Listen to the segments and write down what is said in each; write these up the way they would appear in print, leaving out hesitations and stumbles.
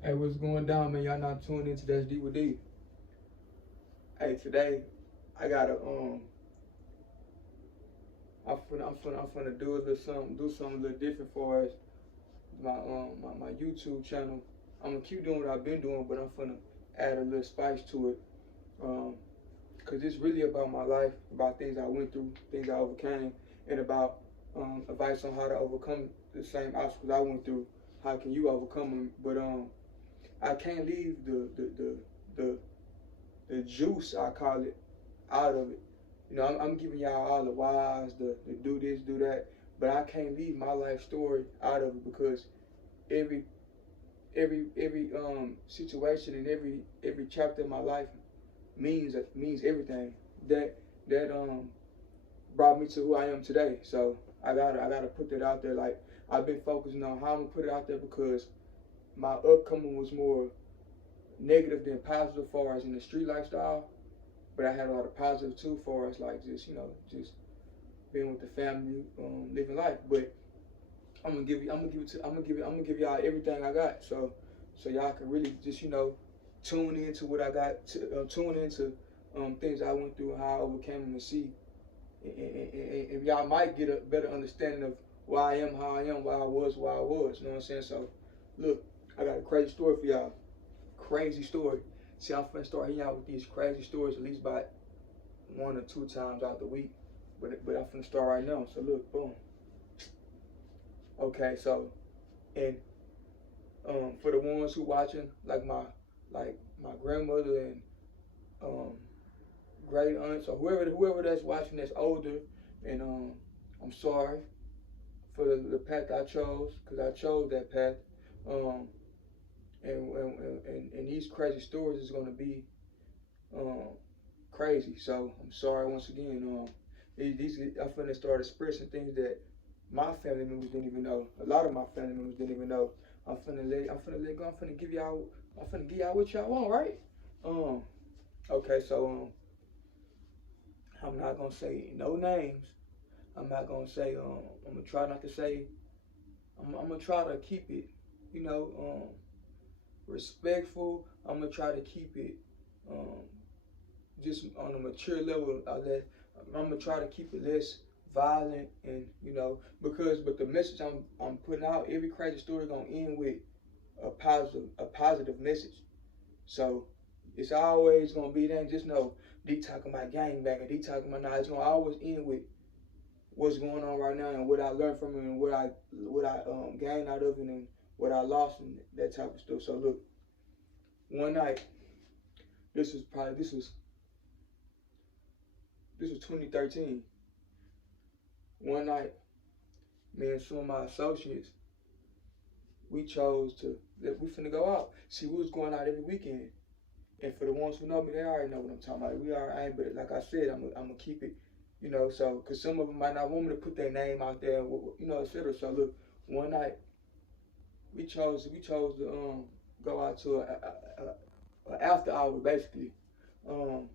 Hey, what's going down, man? Y'all not tuned into That's Deep with D. Hey, today I gotta I'm finna do a little something, do something a little different for us. My YouTube channel. I'm gonna keep doing what I've been doing, but I'm finna add a little spice to it. Um, Cause it's really about my life, about things I went through, things I overcame, and about advice on how to overcome the same obstacles I went through. How can you overcome them? But I can't leave the the juice, I call it, out of it. You know, I'm giving y'all all the whys, the do this, do that, but I can't leave my life story out of it because every every situation and every chapter of my life means everything that that brought me to who I am today. So I gotta put that out there. Like I've been focusing on how I'm gonna put it out there because my upcoming was more negative than positive as far as in the street lifestyle, but I had a lot of positive too, for us like just being with the family, living life. But I'm gonna give y'all everything I got, so y'all can really just tune into what I got, tune into things I went through and how I overcame them and see, and y'all might get a better understanding of why I am how I am, why I was why I was. You know what I'm saying? So look, I got a crazy story for y'all. Crazy story. See, I'm finna start hitting y'all with these crazy stories at least by 1 or 2 times out the week. But I'm finna start right now. So look, boom. Okay, so and for the ones who watching, like my grandmother and um, great aunts or whoever that's watching that's older, and I'm sorry for the path I chose because I chose that path. Um, and these crazy stories is gonna be um, crazy. So I'm sorry once again. These I'm finna start expressing things that my family members didn't even know. A lot of my family members didn't even know. I'm finna let go. I'm finna give y'all what y'all want, right? Um, okay, so I'm not gonna say no names. I'm not gonna say I'm gonna try not to say. I'm gonna try to keep it, you know, respectful. I'm gonna try to keep it um, just on a mature level. I'm gonna try to keep it less violent, and because but the message I'm putting out, every crazy story gonna end with a positive message. So it's always gonna be that. Just know D talking about gangbanging, D talking about now. It's gonna always end with what's going on right now and what I learned from it and what I gained out of it and what I lost and that type of stuff. So look, one night, this was 2013. One night, me and some of my associates, we chose to that we finna go out. See, we was going out every weekend. And for the ones who know me, they already know what I'm talking about. We alright, but like I said, I'm gonna keep it, so because some of them might not want me to put their name out there, etc. So look, one night we chose to go out to a after hour basically. Um,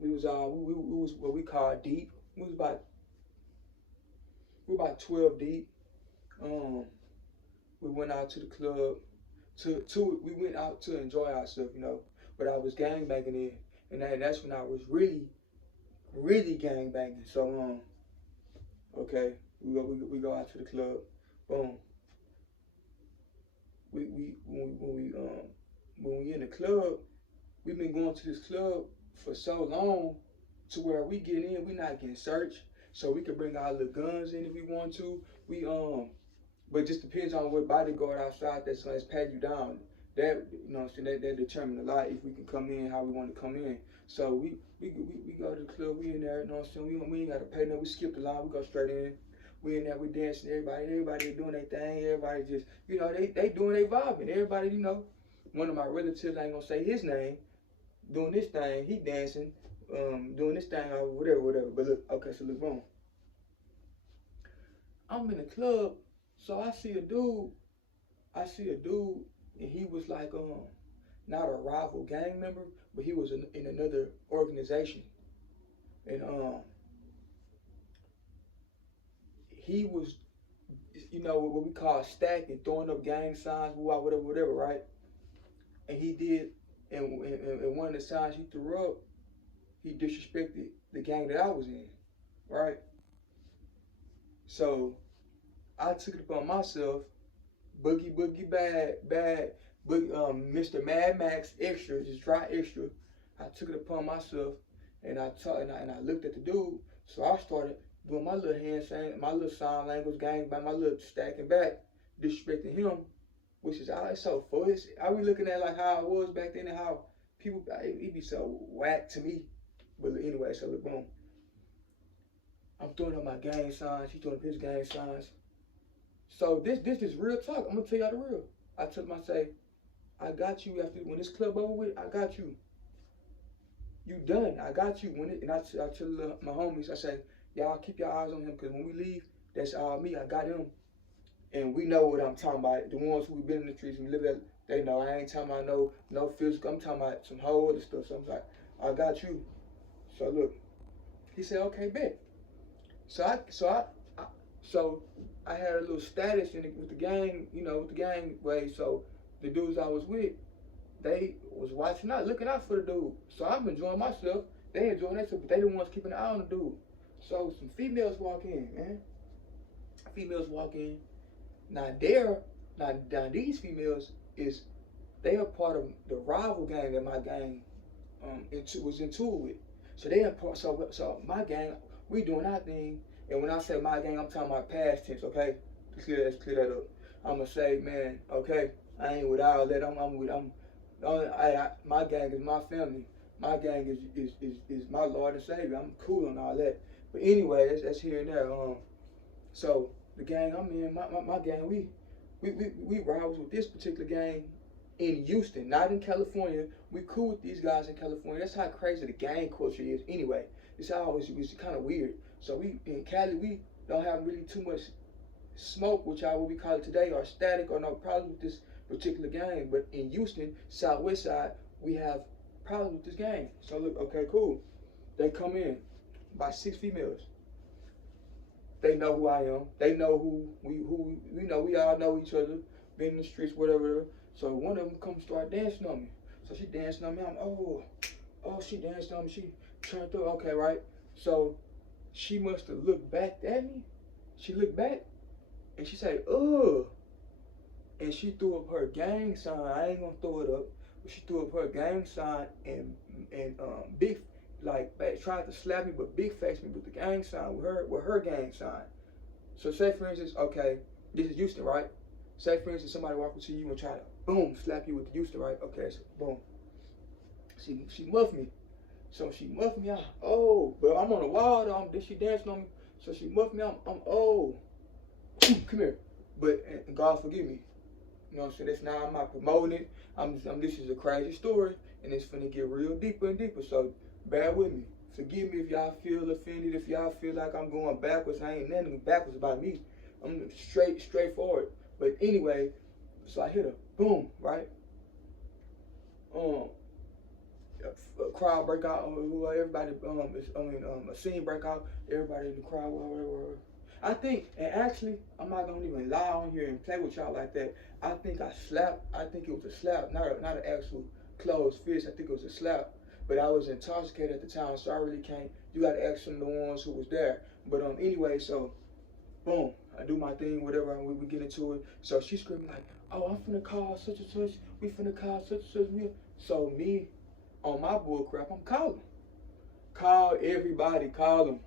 we was what we call deep. We was about 12 deep. Um, we went out to the club to we went out to enjoy ourselves. But I was gang banging in, and that's when I was really gang banging. So okay, we go out to the club. Boom. We when we in the club, we've been going to this club for so long to where we get in, we not getting searched, so we can bring our little guns in if we want to. We But it just depends on what bodyguard outside that's gonna pat you down. That what I'm saying, that determine a lot if we can come in how we want to come in. So we go to the club, we in there, what I'm saying? We ain't gotta pay no, we skip the line, we go straight in. We in there, we dancing, everybody doing their thing, everybody just they doing their vibing. Everybody, one of my relatives, I ain't gonna say his name, doing this thing, he dancing, doing this thing or whatever. But look, okay, so look, boom. I'm in the club, so I see a dude, and he was like not a rival gang member, but he was in another organization, and he was what we call stacking, throwing up gang signs, whatever, right? And he did, and one of the signs he threw up, he disrespected the gang that I was in, right? So I took it upon myself, boogie bad, Mr. Mad Max extra, just dry extra. I took it upon myself, and I looked at the dude. So I started doing my little hand saying, my little sign language gang, by my little stacking back, disrespecting him, which is so foolish. I be looking at like how I was back then and how people, it be so whack to me. But anyway, so look, boom. I'm throwing up my gang signs. He throwing up his gang signs. So this is real talk. I'm gonna tell y'all the real. I tell him, I say, I got you after when this club over with. I got you. You done. I got you. And I tell my homies, I say, y'all keep your eyes on him because when we leave, that's all me. I got him. And we know what I'm talking about. The ones who been in the streets and live at, they know. I ain't talking about no physical. I'm talking about some whole other stuff. So I'm like, I got you. So look, he said, okay, bet. So I had a little status with the gang, with the gang way. So the dudes I was with, they was watching out, looking out for the dude. So I'm enjoying myself. They enjoying themselves, but they the ones keeping an eye on the dude. So some females walk in, man. Females walk in. Now these females they are part of the rival gang that my gang was into with. So they are part. So my gang, we doing our thing. And when I say my gang, I'm talking about past tense. Okay, let's clear that up. I'm gonna say, man, okay, I ain't with all that. My gang is my family. My gang is my Lord and Savior. I'm cool on all that. But anyway, that's here and there. So the gang I'm in, my gang, we rivals with this particular gang in Houston, not in California. We cool with these guys in California. That's how crazy the gang culture is. Anyway, it's always kind of weird. So we in Cali, we don't have really too much smoke, which what we call it today, or static, or no problem with this particular gang. But in Houston, Southwest side, we have problems with this gang. So look, okay, cool. They come in by 6 females. They know who I am. They know who we know. We all know each other. Been in the streets, whatever. So one of them comes start dancing on me. So she dancing on me. I'm she danced on me. She turned up. Okay, right. So she must have looked back at me. She looked back and she said, ugh. And she threw up her gang sign. I ain't gonna throw it up, but she threw up her gang sign and big, like, tried to slap me, but big faced me with the gang sign, with her gang sign. So say for instance, okay, this is Houston, right? Say for instance, somebody walk up to you and try to boom slap you with the Houston, right? Okay, so boom. She muffed me. So she muffed me out. Oh, but I'm on the wall though. Then she dancing on me. So she muffed me out. I'm come here. But and God forgive me. You know what I'm saying? That's now I'm not promoting it. This is a crazy story, and it's finna get real deeper and deeper. So bear with me. Forgive me if y'all feel offended. If y'all feel like I'm going backwards, I ain't nothing backwards about me. I'm straightforward. But anyway, so I hit her. Boom, right? A crowd break out. Everybody, a scene break out. Everybody in the crowd, whatever. I think, and actually, I'm not gonna even lie on here and play with y'all like that. I think I slapped. I think it was a slap, not an actual closed fist. I think it was a slap. But I was intoxicated at the time, so I really can't. You gotta ask some of the ones who was there. But anyway, so boom, I do my thing, whatever. And we get into it. So she's screaming like, "Oh, I'm finna call such and such. We finna call such and such." So me, on my bull crap, I'm calling. Call everybody. Call them.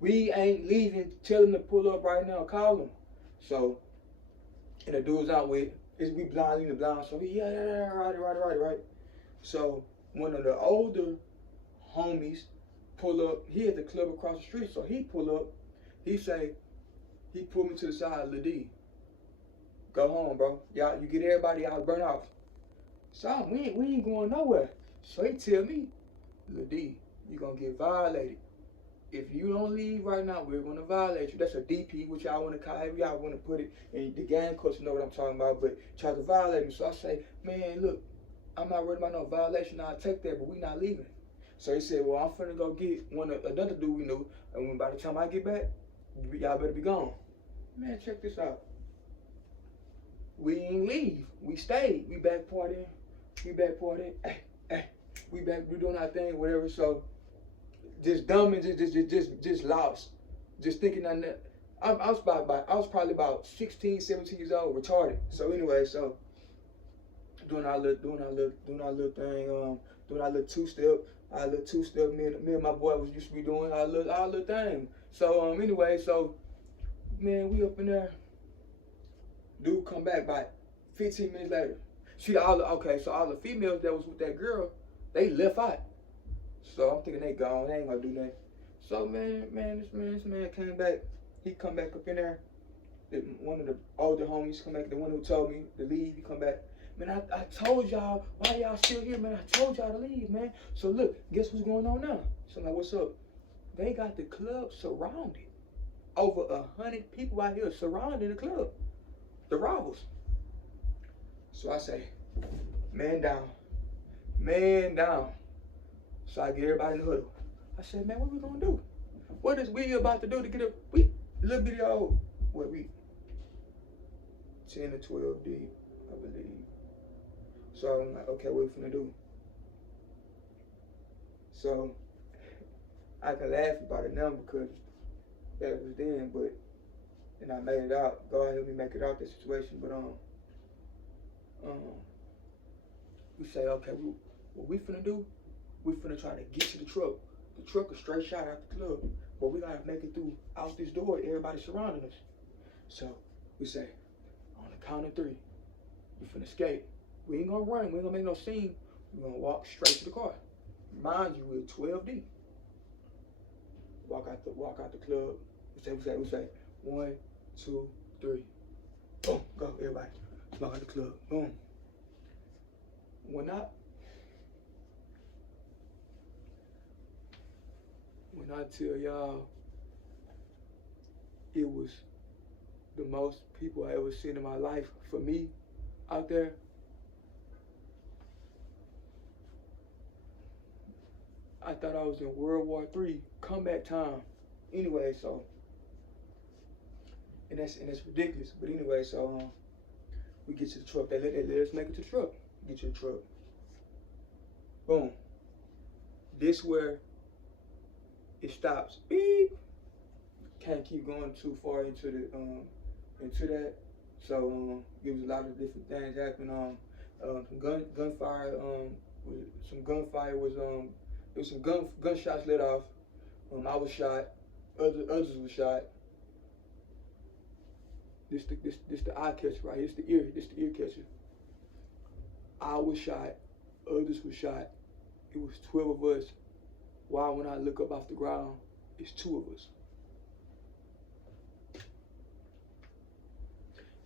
We ain't leaving. Tell them to pull up right now. Call them. So, and the dudes out with is we blind leading the blind. So we right. So one of the older homies pull up. He at the club across the street. So he pull up. He pulled me to the side. Lil go home, bro. Y'all, you get everybody out, burn off. So we ain't going nowhere. So he tell me, Lil D, you gonna get violated. If you don't leave right now, we're gonna violate you. That's a DP, which y'all wanna call, however y'all wanna put it, and the gang coach know what I'm talking about, but try to violate me. So I say, man, look, I'm not worried about no violation. I'll take that, but we not leaving. So he said, well, I'm finna go get another dude we knew, and by the time I get back, y'all better be gone. Man, check this out. We ain't leave. We stayed. We back partying. We back partying. Hey, hey. We back. We doing our thing, whatever. So just dumb and just lost. Just thinking on that. I was probably about 16, 17 years old, retarded. So anyway, so doing our little thing, doing our little two step. Me and my boy was used to be doing our little thing. So anyway, so man, we up in there. Dude come back by 15 minutes later. See so all the females that was with that girl, they left out. So I'm thinking they gone, they ain't gonna do nothing. So this man came back. He come back up in there. One of the older homies come back, the one who told me to leave, he come back. Man, I told y'all, why y'all still here, man? I told y'all to leave, man. So look, guess what's going on now? So I'm like, what's up? They got the club surrounded. Over 100 people out here surrounding the club. The rivals. So I say, man down. Man down. So I get everybody in the huddle. I said, man, what we gonna do? What is we about to do to get up? We little bitty old, what we 10 to 12 deep, I believe. So I'm like, okay, what we finna do? So I can laugh about it now because that was then, but and I made it out. God helped me make it out the situation. But we say, okay, what we finna do? We finna try to get to the truck. The truck is straight shot out the club, but we gotta make it through out this door. Everybody surrounding us. So we say, on the count of 3, we finna skate. We ain't gonna run. We ain't gonna make no scene. We gonna walk straight to the car. Mind you, we're 12 deep. Walk out the club. We say 1, 2, 3. Boom, go everybody. Walk out the club. Boom. When I tell y'all, it was the most people I ever seen in my life. For me, out there, I thought I was in World War III, comeback time. Anyway, so, and that's ridiculous. But anyway, so we get to the truck. They let us make it to the truck. Get to the truck. Boom. This where it stops. Beep. Can't keep going too far into that. So there was a lot of different things happening. Some gunfire. Some gunfire was there was some gunshots let off. I was shot. Others were shot. This the eye catcher right here. This the ear catcher. I was shot. Others were shot. It was 12 of us. Why when I look up off the ground, it's 2 of us.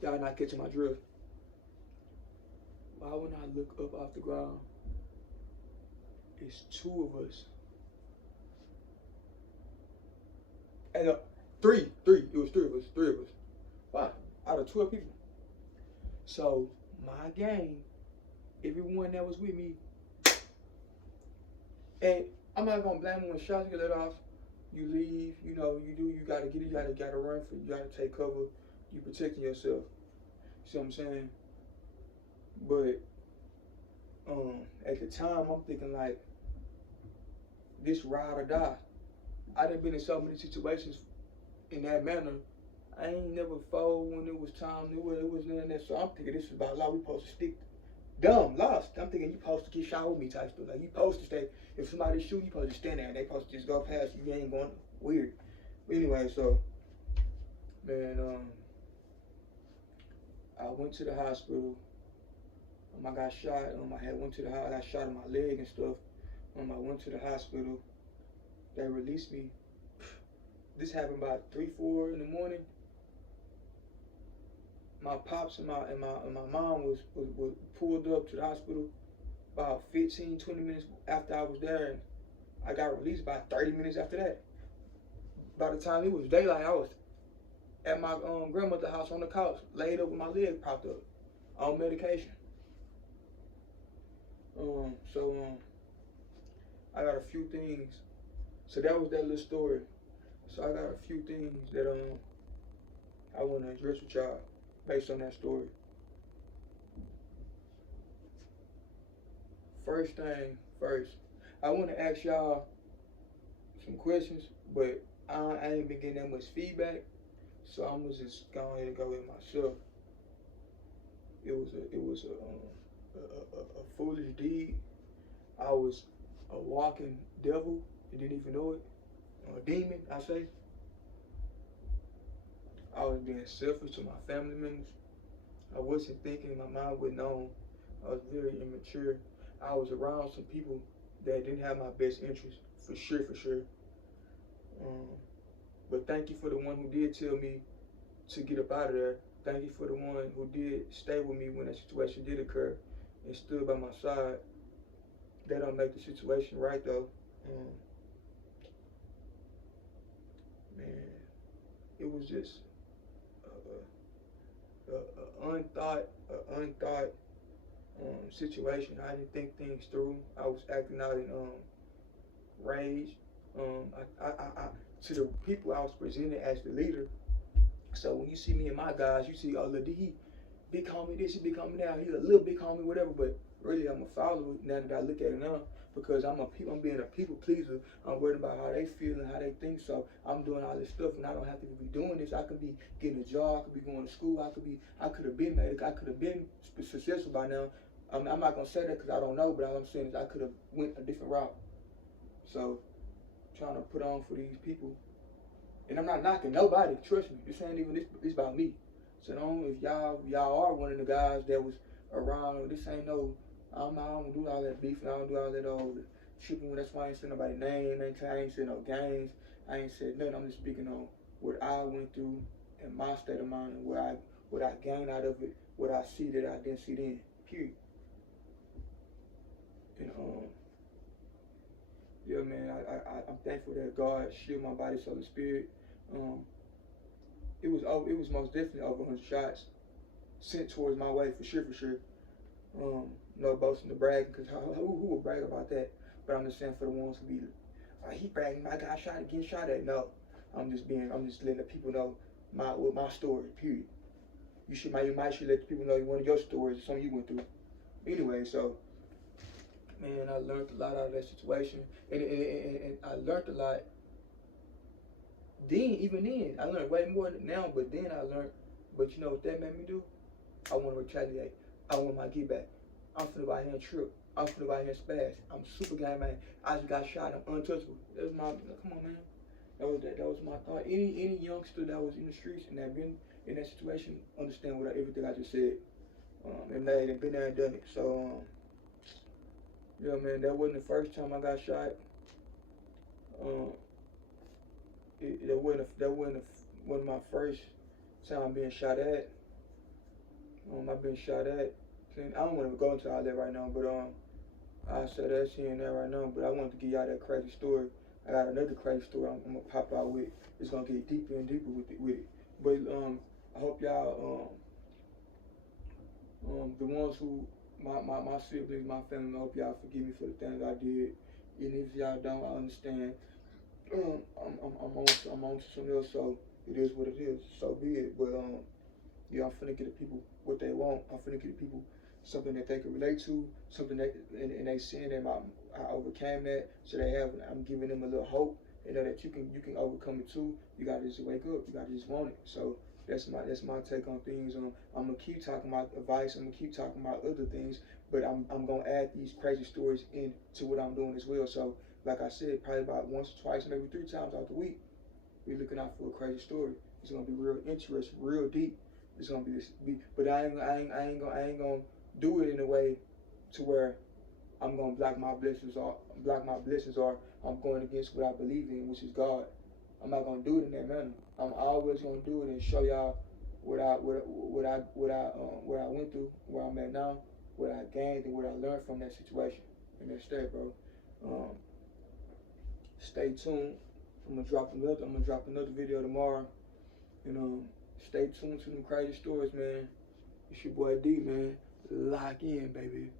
Y'all not catching my drift. Why when I look up off the ground, it's 2 of us. And 3. It was 3 of us. 3 of us. Why? Out of 12 people. So my gang, everyone that was with me, and I'm not gonna blame them when shots get let off. You leave, you gotta get it, you gotta run for it, you gotta take cover, you protecting yourself. See what I'm saying? But at the time I'm thinking like this ride or die. I done been in so many situations in that manner. I ain't never fold when it was time, it was none of that. So I'm thinking this is about law, we supposed to stick dumb, lost. I'm thinking you supposed to get shot with me type stuff. Like you supposed to stay. If somebody shoot, you supposed to stand there and they supposed to just go past you. You ain't going weird. But anyway, so man, I went to the hospital. I got shot. I got shot in my leg and stuff. I went to the hospital. They released me. This happened about 3, 4 in the morning. My pops and my mom was pulled up to the hospital about 15, 20 minutes after I was there, and I got released about 30 minutes after that. By the time it was daylight, I was at my grandmother's house on the couch, laid up with my leg propped up, on medication. I got a few things. So that was that little story. So I got a few things that I want to address with y'all based on that story. First thing first, I want to ask y'all some questions, but I ain't been getting that much feedback, so I'm gonna just go ahead and go with myself. It was a foolish deed. I was a walking devil and didn't even know it. A demon, I say. I was being selfish to my family members. I wasn't thinking, my mind wasn't on. I was very immature. I was around some people that didn't have my best interest, for sure, for sure. But thank you for the one who did tell me to get up out of there. Thank you for the one who did stay with me when that situation did occur and stood by my side. That don't make the situation right though. Man, it was just unthought situation. I didn't think things through. I was acting out in rage. To the people I was presented as the leader. So when you see me and my guys, you see, oh, look, he big homie this, he big homie that, he a little big homie, whatever. But really, I'm a follower now that I look at it now, because I'm being a people pleaser. I'm worried about how they feel and how they think. So I'm doing all this stuff, and I don't have to be doing this. I could be getting a job, I could be going to school, I could have been made, I could have been successful by now. I'm not gonna say that because I don't know, but all I'm saying is I could have went a different route. So trying to put on for these people. And I'm not knocking nobody, trust me. This ain't even this about me. So if y'all are one of the guys that was around, this ain't no, I don't do all that beef, and I don't do all that old tripping. That's why I ain't said nobody's name, I ain't said no games, I ain't said nothing. I'm just speaking on what I went through and my state of mind and what I gained out of it, what I see that I didn't see then. Period. And yeah, man, I'm thankful that God shielded my body, soul, and spirit. It was most definitely over 100 shots sent towards my way, for sure, for sure. No boasting to brag, because who would brag about that? But I'm just saying for the ones who be, he bragging, my guy getting shot at. No, I'm just letting the people know my story. Period. You might should let the people know one of your stories, something you went through. Anyway, so man, I learned a lot out of that situation, and I learned a lot. Even then, I learned way more than now, but then I learned, but you know what that made me do? I want to retaliate. I want my get back. I'm finna go out here and trip. I'm finna go out here and spaz. I'm super gang man. I just got shot. I'm untouchable. That was come on, man. That was my thought. Any youngster that was in the streets and that been in that situation understand everything I just said. And they been there and done it. So, yeah, man, that wasn't the first time I got shot. That wasn't one of my first time being shot at. I've been shot at. I don't want to go into all that right now, but I'll say that seeing that right now. But I wanted to give y'all that crazy story. I got another crazy story I'm gonna pop out with. It's gonna get deeper and deeper with it. But I hope y'all the ones who my siblings, my family, I hope y'all forgive me for the things I did. And if y'all don't, I understand. I'm on to something else, so it is what it is. So be it. But yeah, I'm finna get the people what they want. I'm finna get the people something that they can relate to, something that and they seeing them. I overcame that, so I'm giving them a little hope. You know that you can overcome it too. You gotta just wake up. You gotta just want it. So that's my take on things. I'm gonna keep talking about advice. I'm gonna keep talking about other things, but I'm gonna add these crazy stories into what I'm doing as well. So like I said, probably about once or twice, maybe 3 times out the week, we're looking out for a crazy story. It's gonna be real interesting, real deep. It's gonna be but I ain't gonna do it in a way to where I'm gonna block my blessings or I'm going against what I believe in, which is God. I'm not gonna do it in that manner. I'm always gonna do it and show y'all what I went through, where I'm at now, what I gained and what I learned from that situation. And that's that, bro. Stay tuned. I'm gonna drop another video tomorrow. And stay tuned to them crazy stories, man. It's your boy D, man. Lock in, baby.